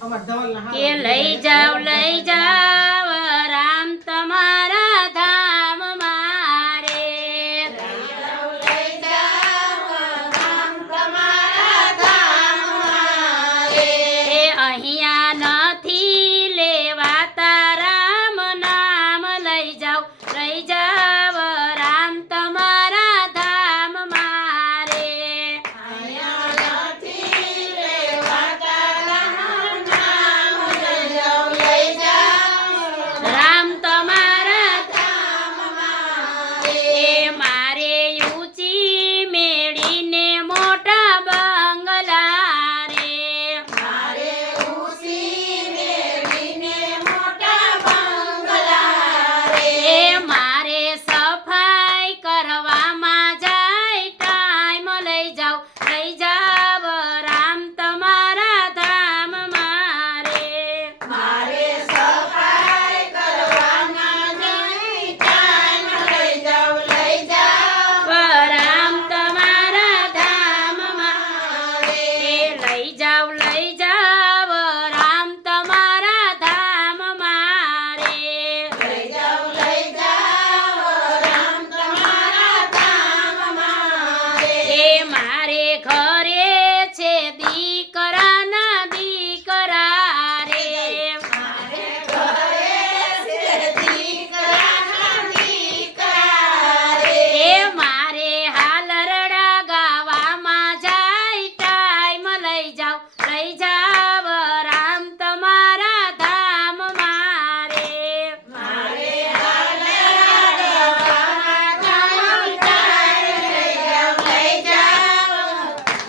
કે લઈ જાવ રામ તમારા ધામ મારે અહીંયા નથી લેવાતા રામ નામ લઈ જાવ રામ તમારા ધામ મારે રામ તમારા ધામ મારે મારે ઊંચી મેળીને મોટા બંગલા રે મારે સફાઈ કરવામાં જાય ટાઈમ લઈ જાવ રામ તમારા ધામ મારે રામ તમારા ધામ મારે લઈ જાવ રામ તમારા ધામ મારે મારે ઘરે છે દીકરાના દીકરા રે મારે હાલરડા ગાવામાં જાય ટાઈમ લઈ જાવ રામ તમારા ધામ મારે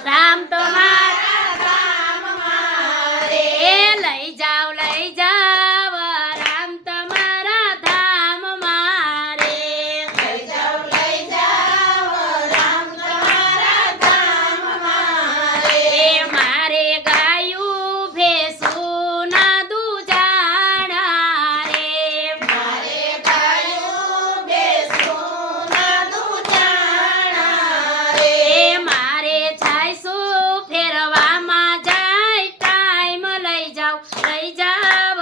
રામ તમારા ધામ મારે લઈ જાવ રામ તમારા ધામ મારે મારે ગાયું ભેંસું ના દૂજાણા રે મારે છાયસું ફેરવામાં જાય ટાઈમ લઈ જાવ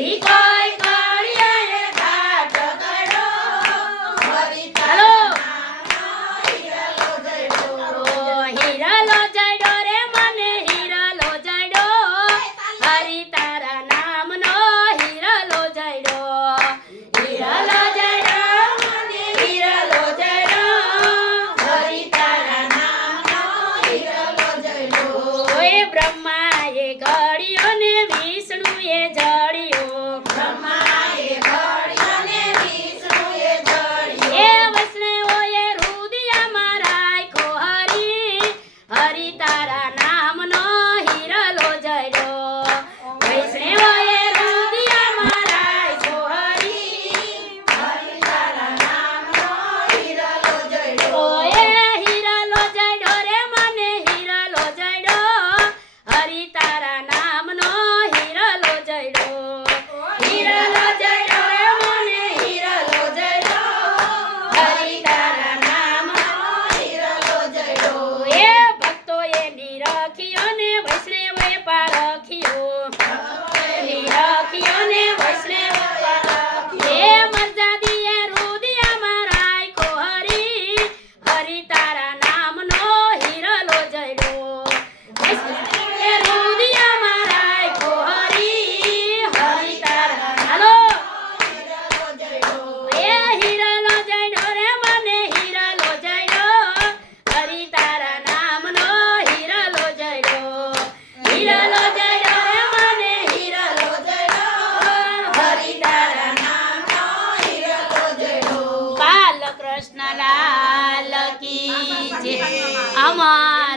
નથી કોઈ કળિયાએ ઘાટ કર્યો. હાલો. હીરલો જડ્યો રે મને હીરલો જડ્યો. હરી તારા નામનો હીરલો જડ્યો. હીરલો જડ્યો મને હીરલો જડ્યો. હરી તારા નામનો હીરલો જડ્યો. ઓય બ્રહ્માએ ઘડ્યો ને વિષ્ણુએ જડ્યો. બ્રહ્માએ ઘડ્યો ને વિષ્ણુએ જડ્યો. એ વૈષ્ણવોએ હૃદયમાં રાખ્યો હરી. હરી તારા નામનો હીરલો જડ્યો. વૈષ્ણવોએ હૃદયમાં રાખ્યો હરી. હરી તારા નામનો હીરલો જડ્યો. ઓય હીરલો જડ્યો રે મને હીરલો જડ્યો. હરી તારા નામનો હીરલો જડ્યો. હીરલો જડ્યો રે મને હીરલો જડ્યો. હરી તારા નામનો હીરલો જડ્યો. એ ભક્તોએ નિરખ્યો ને વૈષ્ણવે પારખ્યો. નિરખ્યો ને વૈષ્ણવે પારખ્યો. એ મરજાદીએ હૃદયમાં રાખ્યો હરી. હરી તારા નામનો હીરલો જડ્યો. વૈષ્ણવે હૃદયમાં રાખ્યો હરી. હરી તારા હાલો. એ હીરલો જડ્યો રે મને હીરલો જડ્યો. હરી તારા નામનો હીરલો જડ્યો. હીરલો જડ્યો રે મને હીરલો જડ્યો. હરી તારા નામનો હીરલો જડ્યો. બાલકૃષ્ણ લાલ કી જય. અમર